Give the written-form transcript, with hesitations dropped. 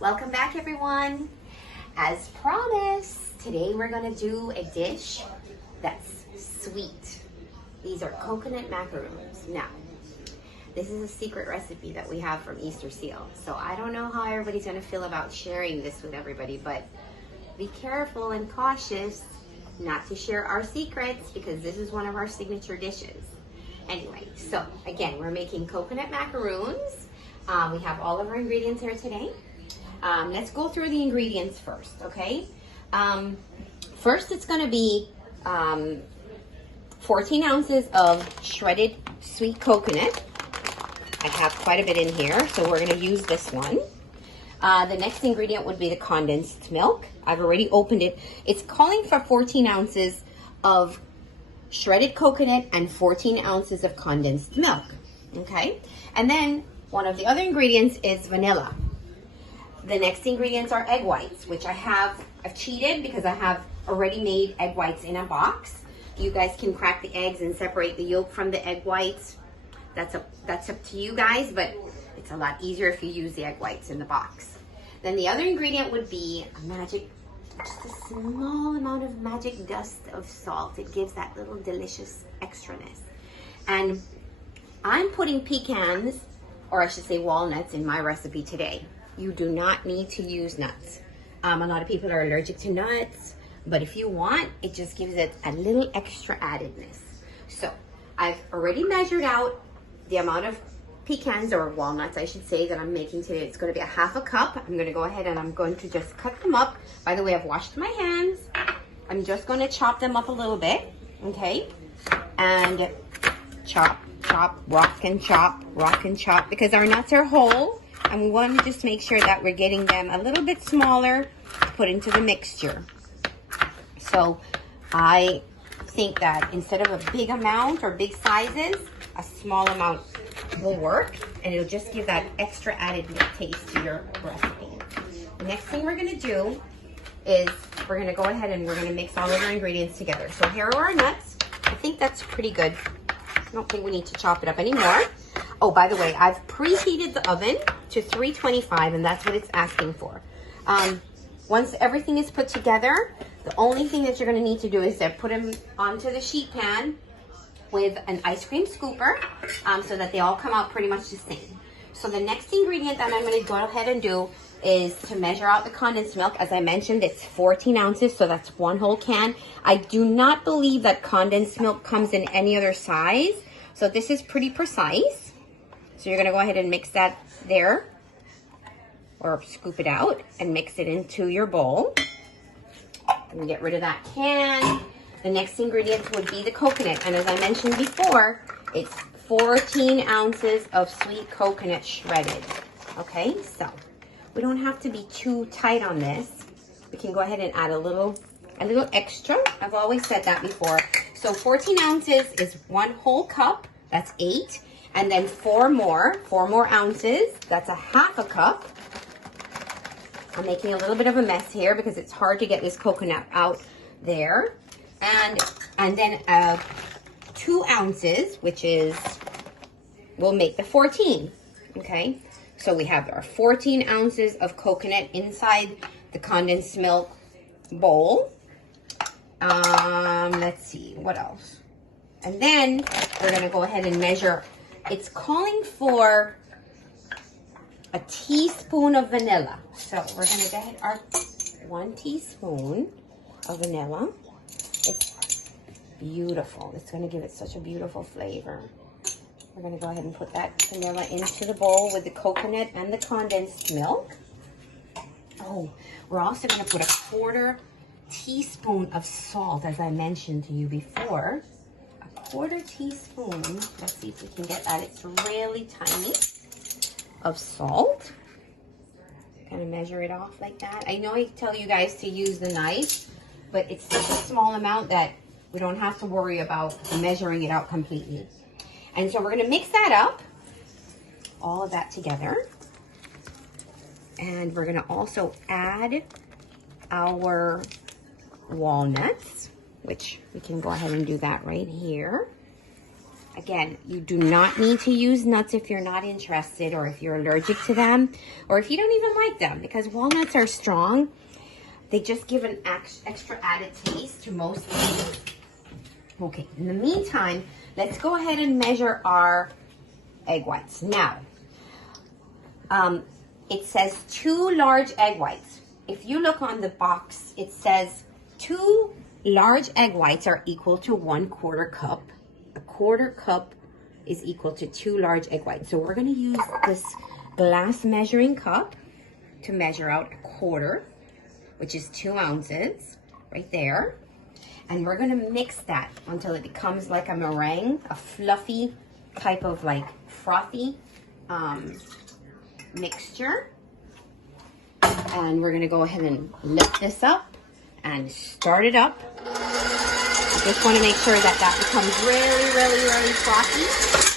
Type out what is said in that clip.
Welcome back, everyone. As promised, today we're going to do a dish that's sweet. These are coconut macaroons. Now, this is a secret recipe that we have from Easter Seal. So I don't know how everybody's going to feel about sharing this with everybody, but be careful and cautious not to share our secrets because this is one of our signature dishes. Anyway, so again, we're making coconut macaroons. We have all of our ingredients here today. Let's go through the ingredients first, okay? First, it's going to be 14 ounces of shredded sweet coconut. I have quite a bit in here, so we're going to use this one. The next ingredient would be the condensed milk. I've already opened it. It's calling for 14 ounces of shredded coconut and 14 ounces of condensed milk, okay? And then one of the other ingredients is vanilla. The next ingredients are egg whites, which I've cheated because I have already made egg whites in a box. You guys can crack the eggs and separate the yolk from the egg whites. That's up to you guys, but it's a lot easier if you use the egg whites in the box. Then the other ingredient would be just a small amount of magic dust of salt. It gives that little delicious extraness. And I'm putting pecans, or I should say walnuts, in my recipe today. You do not need to use nuts. A lot of people are allergic to nuts, but if you want, it just gives it a little extra addedness. So I've already measured out the amount of pecans, or walnuts I should say, that I'm making today. It's going to be a half a cup. I'm going to go ahead and I'm going to just cut them up. By the way, I've washed my hands. I'm just going to chop them up a little bit, okay? And chop, rock and chop, because our nuts are whole. And we want to just make sure that we're getting them a little bit smaller to put into the mixture. So I think that instead of a big amount or big sizes, a small amount will work. And it'll just give that extra added taste to your recipe. The next thing we're going to do is we're going to go ahead and we're going to mix all of our ingredients together. So here are our nuts. I think that's pretty good. I don't think we need to chop it up anymore. Oh, by the way, I've preheated the oven to 325, and that's what it's asking for. Once everything is put together, the only thing that you're going to need to do is to put them onto the sheet pan with an ice cream scooper so that they all come out pretty much the same. So the next ingredient that I'm going to go ahead and do is to measure out the condensed milk. As I mentioned, it's 14 ounces, so that's one whole can. I do not believe that condensed milk comes in any other size, so this is pretty precise. So you're going to go ahead and mix that there, or scoop it out and mix it into your bowl. And get rid of that can. The next ingredient would be the coconut. And as I mentioned before, it's 14 ounces of sweet coconut shredded. Okay, so we don't have to be too tight on this. We can go ahead and add a little extra. I've always said that before. So 14 ounces is one whole cup. That's 8. And then 4 more ounces. That's a half a cup. I'm making a little bit of a mess here because it's hard to get this coconut out there. And then 2 ounces, which will make the 14. Okay, so we have our 14 ounces of coconut inside the condensed milk bowl. Let's see, what else? And then we're going to go ahead and measure. It's calling for a teaspoon of vanilla. So we're going to get our 1 teaspoon of vanilla. It's beautiful. It's going to give it such a beautiful flavor. We're going to go ahead and put that vanilla into the bowl with the coconut and the condensed milk. Oh, we're also going to put a 1/4 teaspoon of salt, as I mentioned to you before. 1/4 teaspoon. Let's see if we can get that. It's really tiny, of salt. Kind of measure it off like that. I know I tell you guys to use the knife, but it's such a small amount that we don't have to worry about measuring it out completely. And so we're going to mix that up, all of that together. And we're going to also add our walnuts, which we can go ahead and do that right here. Again, you do not need to use nuts if you're not interested or if you're allergic to them or if you don't even like them, because walnuts are strong. They just give an extra added taste to most things. Okay, in the meantime, let's go ahead and measure our egg whites. Now, it says 2 large egg whites. If you look on the box, it says 2 large egg whites are equal to 1/4 cup. A 1/4 cup is equal to 2 large egg whites. So we're going to use this glass measuring cup to measure out 1/4, which is 2 ounces right there. And we're going to mix that until it becomes like a meringue, a fluffy type of like frothy mixture. And we're going to go ahead and lift this up and start it up. I just want to make sure that that becomes really, really, really frothy.